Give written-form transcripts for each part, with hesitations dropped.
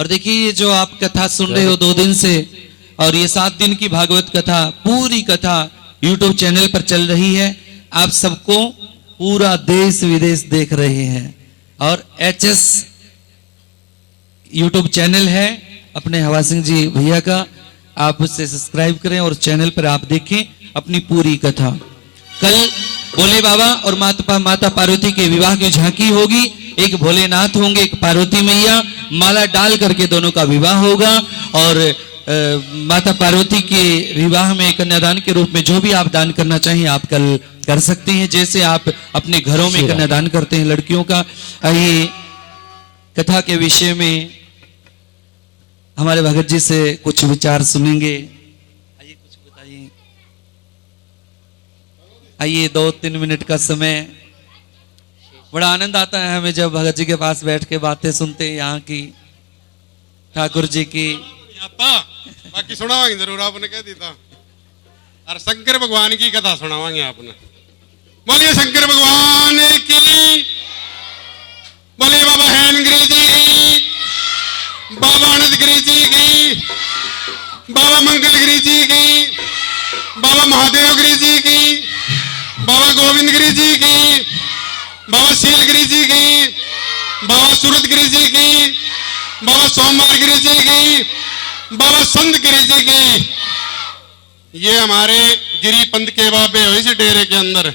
और देखिए ये जो आप कथा सुन रहे हो 2 दिन से, और ये 7 दिन की भागवत कथा, पूरी कथा YouTube चैनल पर चल रही है। आप सबको पूरा देश विदेश देख रहे हैं। और HS YouTube चैनल है अपने हवा सिंह जी भैया का, आप उससे सब्सक्राइब करें और चैनल पर आप देखें अपनी पूरी कथा। कल भोले बाबा और माता पार्वती के विवाह की झांकी होगी। एक भोलेनाथ होंगे, एक पार्वती मैया, माला डाल करके दोनों का विवाह होगा। और माता पार्वती के विवाह में कन्यादान के रूप में जो भी आप दान करना चाहें आप कल कर सकते हैं, जैसे आप अपने घरों में कन्यादान करते हैं लड़कियों का। आइए कथा के विषय में हमारे भगत जी से कुछ विचार सुनेंगे। आइए कुछ बताइए। आइए 2-3 मिनट का समय। बड़ा आनंद आता है हमें जब भगत जी के पास बैठ के बातें सुनते हैं, यहाँ की ठाकुर जी की। बाकी सुनावांगे जरूर, आपने कह दी था। और शंकर भगवान की कथा सुनावांगे आपने। बोलिए शंकर भगवान की, बोलिए बाबा हेमगिरी जी की, बाबा आनंदगिरी जी की, बाबा मंगलगिरी जी की, बाबा महादेवगिरी जी की, बाबा गोविंदगिरी जी की, बाबा शीलगिरी जी की, बाबा सूरतगिरी जी की, बाबा सोमवारगिरी जी की, बाबा संतगिरी जी की। ये हमारे गिरी पंथ के बाबे हो इस डेरे के अंदर।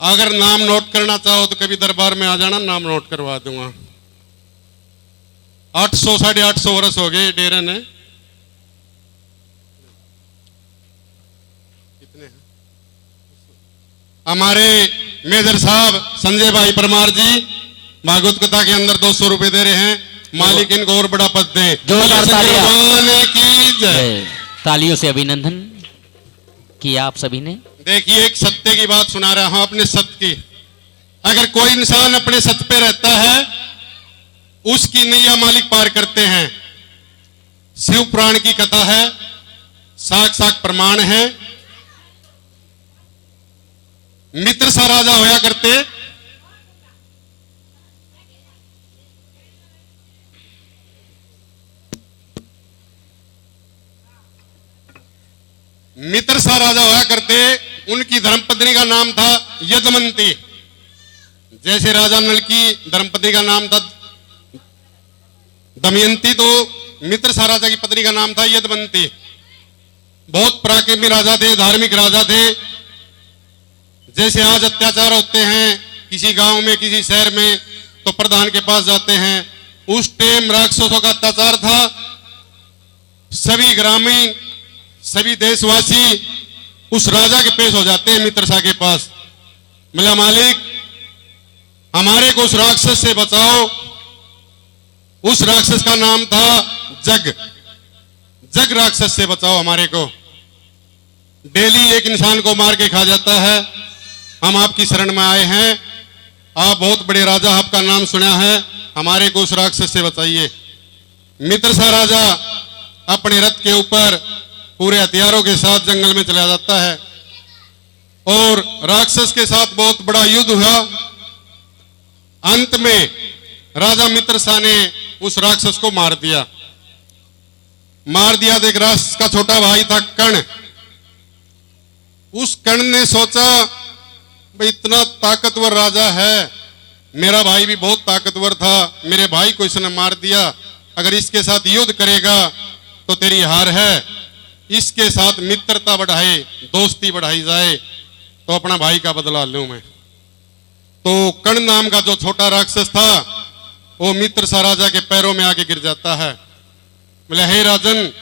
अगर नाम नोट करना चाहो तो कभी दरबार में आ जाना, नाम नोट करवा दूंगा। 800 साढ़े 800 वर्ष हो गए डेरे ने। कितने हैं हमारे मेजर साहब संजय भाई परमार जी भागवत कथा के अंदर 200 रुपए दे रहे हैं। मालिक इनको और बड़ा पद दे। तालियों से अभिनंदन किया आप सभी ने। देखिए एक सत्य की बात सुना रहा हूं, अपने सत्य की। अगर कोई इंसान अपने सत्य पे रहता है उसकी नैया मालिक पार करते हैं। शिव पुराण की कथा है, साक्षात प्रमाण है। मित्र सा राजा होया करते। मित्र सा राजा होया करते। उनकी धर्मपत्नी का नाम था यदमंती। जैसे राजा नल की धर्मपत्नी का नाम था दमयंती, तो मित्र सा राजा की पत्नी का नाम था यदमंती। बहुत पराक्रमी राजा थे, धार्मिक राजा थे। जैसे आज अत्याचार होते हैं किसी गांव में, किसी शहर में, तो प्रधान के पास जाते हैं। उस टाइम राक्षसों का अत्याचार था। सभी ग्रामीण, सभी देशवासी उस राजा के पेश हो जाते हैं मित्रसा के पास। मिला मालिक हमारे को उस राक्षस से बचाओ। उस राक्षस का नाम था जग। जग राक्षस से बचाओ हमारे को। डेली एक इंसान को मार के खा जाता है। हम आपकी शरण में आए हैं। आप बहुत बड़े राजा, आपका नाम सुना है, हमारे को उस राक्षस से बचाइए। मित्रसा राजा अपने रथ के ऊपर पूरे हथियारों के साथ जंगल में चला जाता है और राक्षस के साथ बहुत बड़ा युद्ध हुआ। अंत में राजा मित्रसा ने उस राक्षस को मार दिया। तो एक राक्षस का छोटा भाई था कर्ण। उस कर्ण ने सोचा भाई इतना ताकतवर राजा है, मेरा भाई भी बहुत ताकतवर था, मेरे भाई को इसने मार दिया। अगर इसके साथ युद्ध करेगा तो तेरी हार है। इसके साथ मित्रता बढ़ाए, दोस्ती बढ़ाई जाए तो अपना भाई का बदला लूं मैं। तो कर्ण नाम का जो छोटा राक्षस था वो मित्र सा राजा के पैरों में आके गिर जाता है। बोले हे राजन,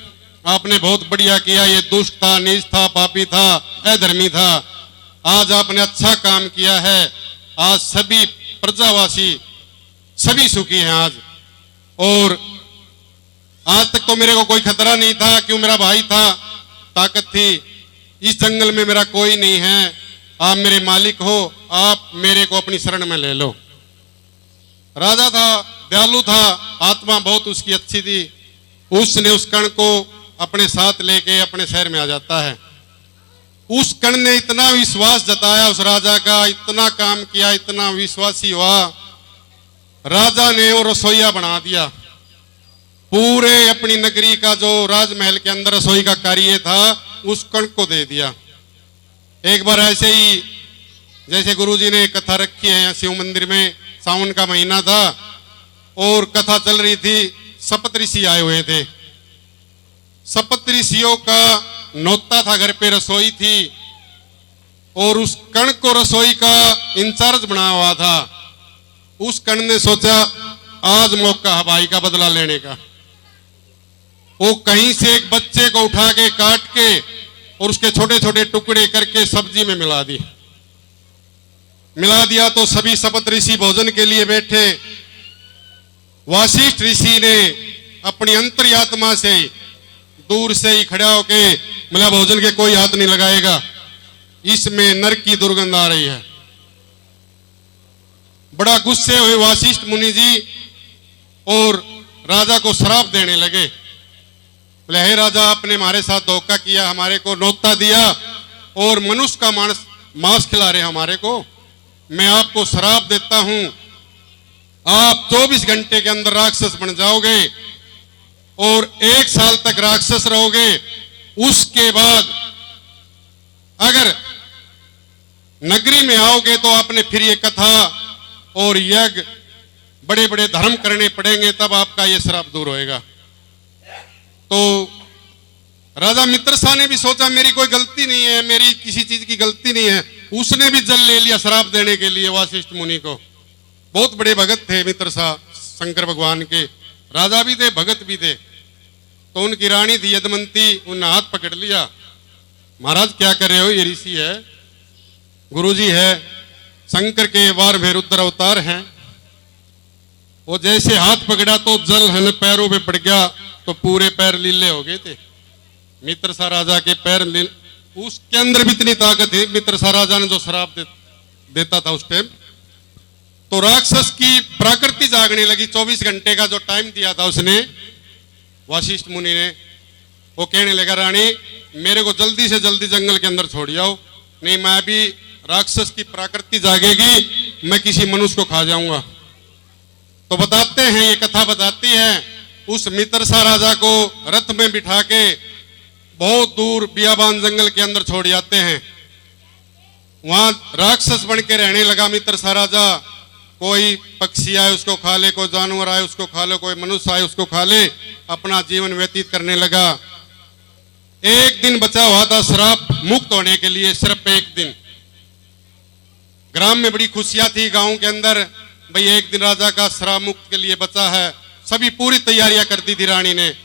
आपने बहुत बढ़िया किया। ये दुष्ट था, नीच था, पापी था, अधर्मी था। आज आपने अच्छा काम किया है। आज सभी प्रजावासी सभी सुखी हैं आज। और आज तक तो मेरे को कोई खतरा नहीं था, क्यों मेरा भाई था, ताकत थी। इस जंगल में मेरा कोई नहीं है। आप मेरे मालिक हो, आप मेरे को अपनी शरण में ले लो। राजा था, दयालु था, आत्मा बहुत उसकी अच्छी थी। उसने उस कर्ण को अपने साथ लेके अपने शहर में आ जाता है। उस कर्ण ने इतना विश्वास जताया उस राजा का, इतना काम किया, इतना विश्वासी हुआ राजा ने वो रसोईया बना दिया। पूरे अपनी नगरी का जो राजमहल के अंदर रसोई का कार्य था उस कण को दे दिया। एक बार ऐसे ही जैसे गुरुजी ने कथा रखी है शिव मंदिर में, सावन का महीना था और कथा चल रही थी, सप्त ऋषि आए हुए थे। सप्त ऋषियों का नौता था, घर पे रसोई थी और उस कण को रसोई का इंचार्ज बना हुआ था। उस कण ने सोचा आज मौका है भाई का बदला लेने का। वो कहीं से एक बच्चे को उठा के काट के और उसके छोटे छोटे टुकड़े करके सब्जी में मिला दिया तो सभी सप्त ऋषि भोजन के लिए बैठे। वासिष्ठ ऋषि ने अपनी अंतर्यात्मा से दूर से ही खड़ा होके मिला भोजन के कोई हाथ नहीं लगाएगा, इसमें नरक की दुर्गंध आ रही है। बड़ा गुस्से हुए वासिष्ठ मुनि जी और राजा को श्राप देने लगे। बोले हे राजा, आपने हमारे साथ धोखा किया, हमारे को न्योता दिया और मनुष्य का मांस खिला रहे हमारे को। मैं आपको श्राप देता हूं, आप 24 घंटे के अंदर राक्षस बन जाओगे और 1 साल तक राक्षस रहोगे। उसके बाद अगर नगरी में आओगे तो आपने फिर ये कथा और यज्ञ बड़े बड़े धर्म करने पड़ेंगे, तब आपका ये श्राप दूर होएगा। तो राजा मित्रसा ने भी सोचा मेरी कोई गलती नहीं है, मेरी किसी चीज की गलती नहीं है। उसने भी जल ले लिया श्राप देने के लिए वासिष्ठ मुनि को। बहुत बड़े भगत थे मित्रसा, शंकर भगवान के राजा भी थे, भगत भी थे। तो उनकी रानी थी यदमंती, उन्हें हाथ पकड़ लिया। महाराज क्या कर रहे हो, ये ऋषि है, गुरुजी है, शंकर के वार में रुद्र अवतार हैं। वो जैसे हाथ पकड़ा तो जल है पैरों पे पड़ गया, तो पूरे पैर लीले हो गए थे। मित्रसा राजा के पैर उसके अंदर भी इतनी ताकत थी, मित्रसा राजा ने जो श्राप देता था उस टाइम, तो राक्षस की प्रकृति जागने लगी। 24 घंटे का जो टाइम दिया था उसने वासिष्ठ मुनि ने, वो कहने लगा रानी मेरे को जल्दी से जल्दी जंगल के अंदर छोड़ जाओ, नहीं मैं भी राक्षस की प्रकृति जागेगी, मैं किसी मनुष्य को खा जाऊंगा। तो बताते हैं, ये कथा बताती है, उस मित्रसा राजा को रथ में बिठा के बहुत दूर बियाबान जंगल के अंदर छोड़ जाते हैं। वहां राक्षस बन के रहने लगा मित्रसा राजा। कोई पक्षी आए उसको खा ले, कोई जानवर आए उसको खा ले, कोई मनुष्य आए उसको खा ले, अपना जीवन व्यतीत करने लगा। एक दिन बचा हुआ था श्राप मुक्त होने के लिए, सिर्फ एक दिन। ग्राम में बड़ी खुशियां थी गांव के अंदर, भाई एक दिन राजा का श्राप मुक्त के लिए बचा है। सभी पूरी तैयारियां कर दी थी रानी ने।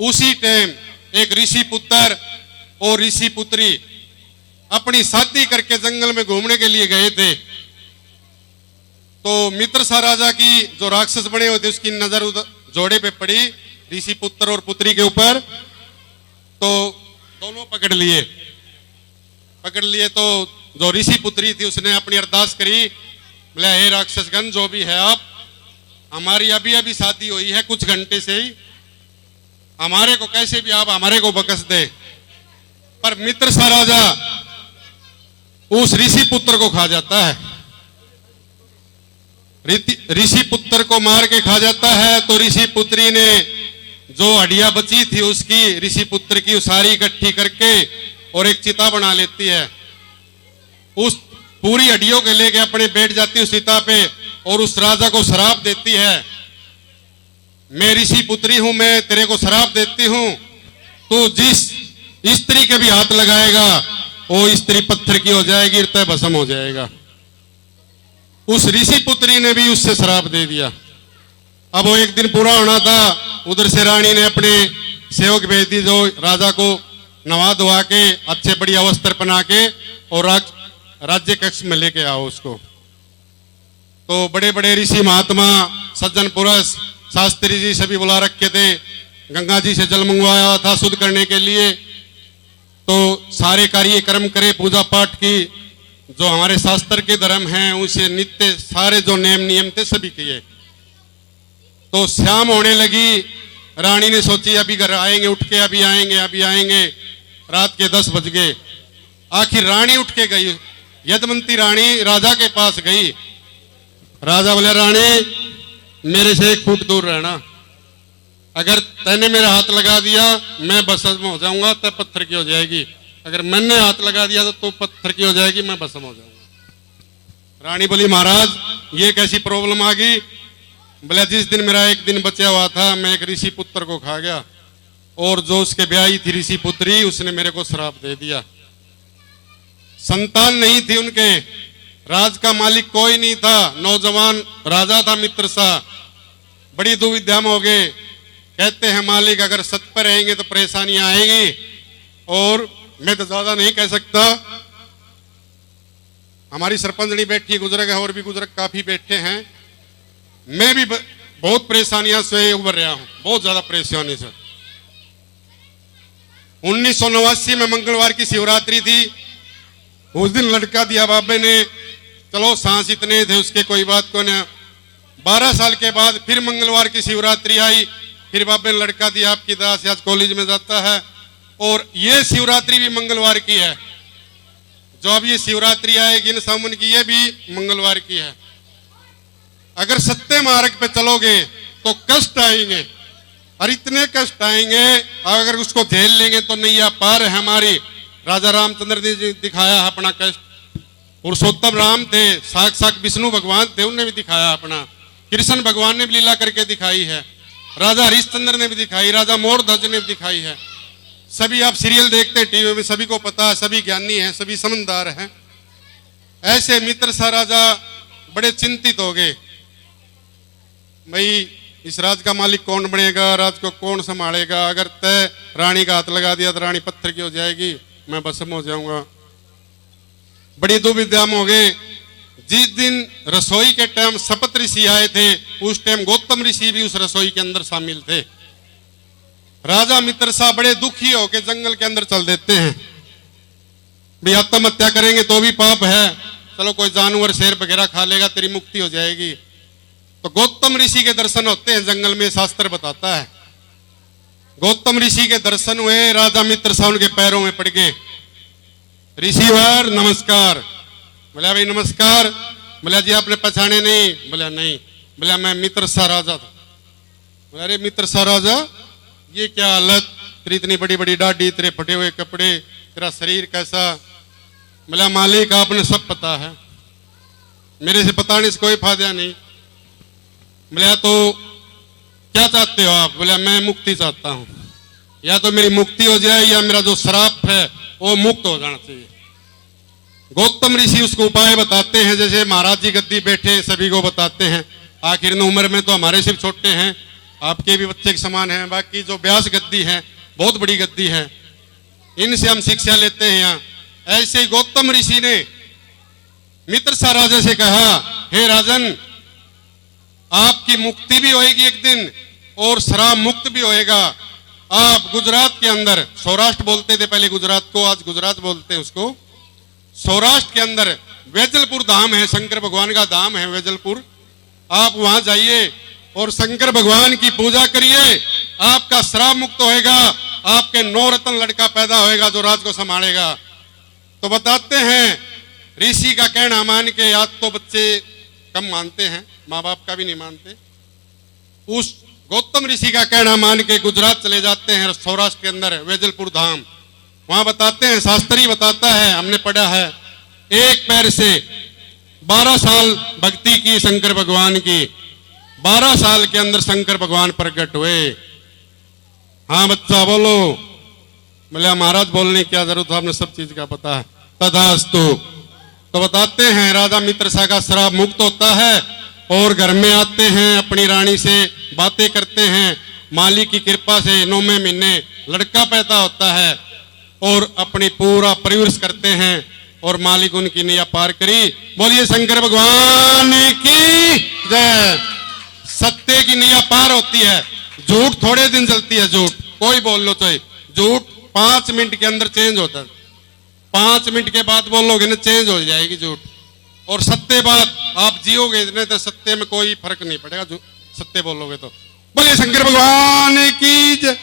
उसी टाइम एक ऋषि पुत्र और ऋषि पुत्री अपनी शादी करके जंगल में घूमने के लिए गए थे। तो मित्रसा राजा की जो राक्षस बने हुए थे उसकी नजर जोड़े पे पड़ी ऋषि पुत्र और पुत्री के ऊपर, तो दोनों पकड़ लिए। तो जो ऋषि पुत्री थी उसने अपनी अरदास करी, बोले हे राक्षसगण जो भी है आप, हमारी अभी अभी शादी हुई है कुछ घंटे से ही, हमारे को कैसे भी आप हमारे को बकस दे। पर मित्रसा राजा उस ऋषि पुत्र को खा जाता है, ऋषि पुत्र को मार के खा जाता है। तो ऋषि पुत्री ने जो हड्डियां बची थी उसकी, ऋषि पुत्र की सारी इकट्ठी करके और एक चिता बना लेती है। उस पूरी हड्डियों के लेके अपने बैठ जाती है उस चिता पे और उस राजा को श्राप देती है, मैं ऋषि पुत्री हूं, मैं तेरे को श्राप देती हूं, तो जिस स्त्री के भी हाथ लगाएगा वो स्त्री पत्थर की हो जाएगी, हृदय भस्म हो जाएगा। उस ऋषि पुत्री ने भी उससे श्राप दे दिया। अब वो एक दिन पूरा होना था, उधर से रानी ने अपने सेवक भेज दी जो राजा को नवा धोवा के अच्छे बढ़िया वस्त्र पहना के और राज्य कक्ष में लेके आओ उसको। तो बड़े बड़े ऋषि महात्मा सज्जन पुरुष शास्त्री जी सभी बुला रखे थे, गंगा जी से जल मंगवाया था शुद्ध करने के लिए। तो सारे कार्यक्रम करे, पूजा पाठ की, जो हमारे शास्त्र के धर्म हैं उसे नित्य सारे जो नियम नियम थे सभी किए। तो शाम होने लगी, रानी ने सोची अभी घर आएंगे, उठ के अभी आएंगे। रात के 10 बज गए। आखिर रानी उठ के गई, यदमंती रानी राजा के पास गई। राजा बोले रानी मेरे से 1 फुट दूर रहना। अगर तैने मेरा हाथ लगा दिया मैं भस्म हो जाऊंगा, तब पत्थर की हो जाएगी। अगर मैंने हाथ लगा दिया तो पत्थर की हो जाएगी, मैं भस्म हो जाऊंगा। रानी बोली महाराज ये कैसी प्रॉब्लम आ गई? बोले जिस दिन मेरा 1 दिन बचा हुआ था मैं एक ऋषि पुत्र को खा गया, और जो उसके ब्याही थी ऋषि पुत्री उसने मेरे को श्राप दे दिया। संतान नहीं थी उनके, राज का मालिक कोई नहीं था, नौजवान राजा था मित्रसा। बड़ी दुविधा में हो गए। कहते हैं मालिक अगर सत पर रहेंगे तो परेशानियां आएंगी, और मैं तो ज्यादा नहीं कह सकता। हमारी सरपंचनी बैठी, गुजरक है, और भी गुजरक काफी बैठे हैं। मैं भी बहुत परेशानियां से उभर रहा हूं, बहुत ज्यादा परेशानी से। 1989 में मंगलवार की शिवरात्रि थी। उस दिन लड़का दिया बाबे ने, चलो सांस इतने थे उसके कोई बात को ना। 12 साल के बाद फिर मंगलवार की शिवरात्रि आई, फिर बाबे ने लड़का दिया। आपकी दया से आज कॉलेज में जाता है, और ये शिवरात्रि भी मंगलवार की है। जो अब ये शिवरात्रि आएगी न सावन की, ये भी मंगलवार की है। अगर सत्य मार्ग पे चलोगे तो कष्ट आएंगे, और इतने कष्ट आएंगे अगर उसको झेल लेंगे तो नैया पार है हमारी। राजा रामचंद्र ने दिखाया अपना कष्ट, पुरुषोत्तम राम थे, साक्षात विष्णु भगवान थे, उन्होंने भी दिखाया अपना। कृष्ण भगवान ने भी लीला करके दिखाई है, राजा हरिश्चंद्र ने भी दिखाई, राजा मोरध्वज ने भी दिखाई है। सभी आप सीरियल देखते हैं टीवी में, सभी को पता है, सभी ज्ञानी हैं, सभी समझदार हैं। ऐसे मित्र सा राजा बड़े चिंतित हो गए, भाई इस राज का मालिक कौन बनेगा, राज को कौन संभालेगा। अगर तय रानी का हाथ लगा दिया तो रानी पत्थर की हो जाएगी, मैं भस्म हो जाऊंगा। बड़ी दुविधा में हो गए। जिस दिन रसोई के टाइम शपथ ऋषि आए थे, उस टाइम गौतम ऋषि भी उस रसोई के अंदर शामिल थे। राजा मित्रसा बड़े दुखी होकर जंगल के अंदर चल देते हैं। भी आत्महत्या करेंगे तो भी पाप है, चलो कोई जानवर शेर वगैरह खा लेगा, तेरी मुक्ति हो जाएगी। तो गौतम ऋषि के दर्शन होते हैं जंगल में, शास्त्र बताता है। गौतम ऋषि के दर्शन हुए, राजा मित्रसा उनके पैरों में पड़ गए। ऋषिवर नमस्कार। बोला भाई नमस्कार। बोला जी आपने पहचाने नहीं? बोला नहीं। बोला मैं मित्रसा राजा था। बोला अरे मित्रसा राजा, ये क्या हालत, तेरी इतनी बड़ी बड़ी दाढ़ी, तेरे फटे हुए कपड़े, तेरा शरीर कैसा? बोला मालिक आपने सब पता है, मेरे से बताने से कोई फायदा नहीं। बोला तो क्या चाहते हो आप? बोला मैं मुक्ति चाहता हूं, या तो मेरी मुक्ति हो जाए या मेरा जो श्राप है वो मुक्त हो जाना चाहिए। गौतम ऋषि उसको उपाय बताते हैं, जैसे महाराज जी गद्दी बैठे सभी को बताते हैं। आखिर उम्र में तो हमारे सिर्फ छोटे हैं, आपके भी बच्चे के समान हैं। बाकी जो व्यास गद्दी है बहुत बड़ी गद्दी है, इनसे हम शिक्षा लेते हैं यहाँ। ऐसे ही गौतम ऋषि ने मित्रसा राजा से कहा, हे राजन आपकी मुक्ति भी होएगी एक दिन, और श्राप मुक्त भी होएगा। आप गुजरात के अंदर, सौराष्ट्र बोलते थे पहले गुजरात को, आज गुजरात बोलते हैं उसको। सौराष्ट्र के अंदर वेजलपुर धाम है, शंकर भगवान का धाम है वेजलपुर। आप वहां जाइए और शंकर भगवान की पूजा करिए, आपका श्राप मुक्त होएगा, आपके 9 रत्न लड़का पैदा होएगा जो राज को संभालेगा। तो बताते हैं ऋषि का कहना मान के, आज तो बच्चे कम मानते हैं, माँ बाप का भी नहीं मानते। उस गौतम ऋषि का कहना मान के गुजरात चले जाते हैं, सौराष्ट्र के अंदर वेजलपुर धाम। वहां बताते हैं, शास्त्री बताता है, हमने पढ़ा है, एक पैर से 12 साल भक्ति की शंकर भगवान की, 12 साल के अंदर शंकर भगवान प्रकट हुए। हाँ बच्चा बोलो। बोले महाराज बोलने की क्या जरूरत है, आपने सब चीज का पता है। तथास्तु। तो बताते हैं राजा मित्रसा का श्राप मुक्त होता है, और घर में आते हैं, अपनी रानी से बातें करते हैं। मालिक की कृपा से 9वें महीने लड़का पैदा होता है, और अपनी पूरा परिवर्ष करते हैं, और मालिक उनकी नैया पार करी। बोलिए शंकर भगवान की जय। सत्य की नैया पार होती है, झूठ थोड़े दिन चलती है। झूठ कोई बोल लो चाहे, झूठ 5 मिनट के अंदर चेंज होता है। 5 मिनट के बाद बोलोगे ना, चेंज हो जाएगी झूठ। और सत्य बात आप जियोगे इतने, तो सत्य में कोई फर्क नहीं पड़ेगा, जो सत्य बोलोगे तो। बोलिए शंकर भगवान की जय।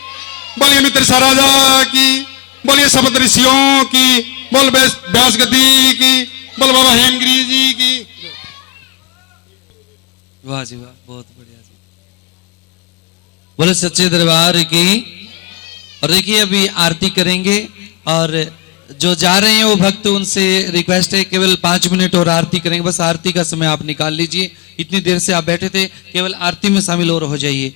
बोलिए मित्रसा राजा की, बोलिए सप्त ऋषियों की, बोल व्यास गद्दी की, बोल बाबा हेमगिरी जी की। वाह जी वाह, बहुत बढ़िया जी। बोले सच्चे दरबार की। और देखिए अभी आरती करेंगे और जो जा रहे हैं वो भक्त, उनसे रिक्वेस्ट है केवल 5 मिनट और आरती करेंगे। बस आरती का समय आप निकाल लीजिए, इतनी देर से आप बैठे थे, केवल आरती में शामिल और हो जाइए।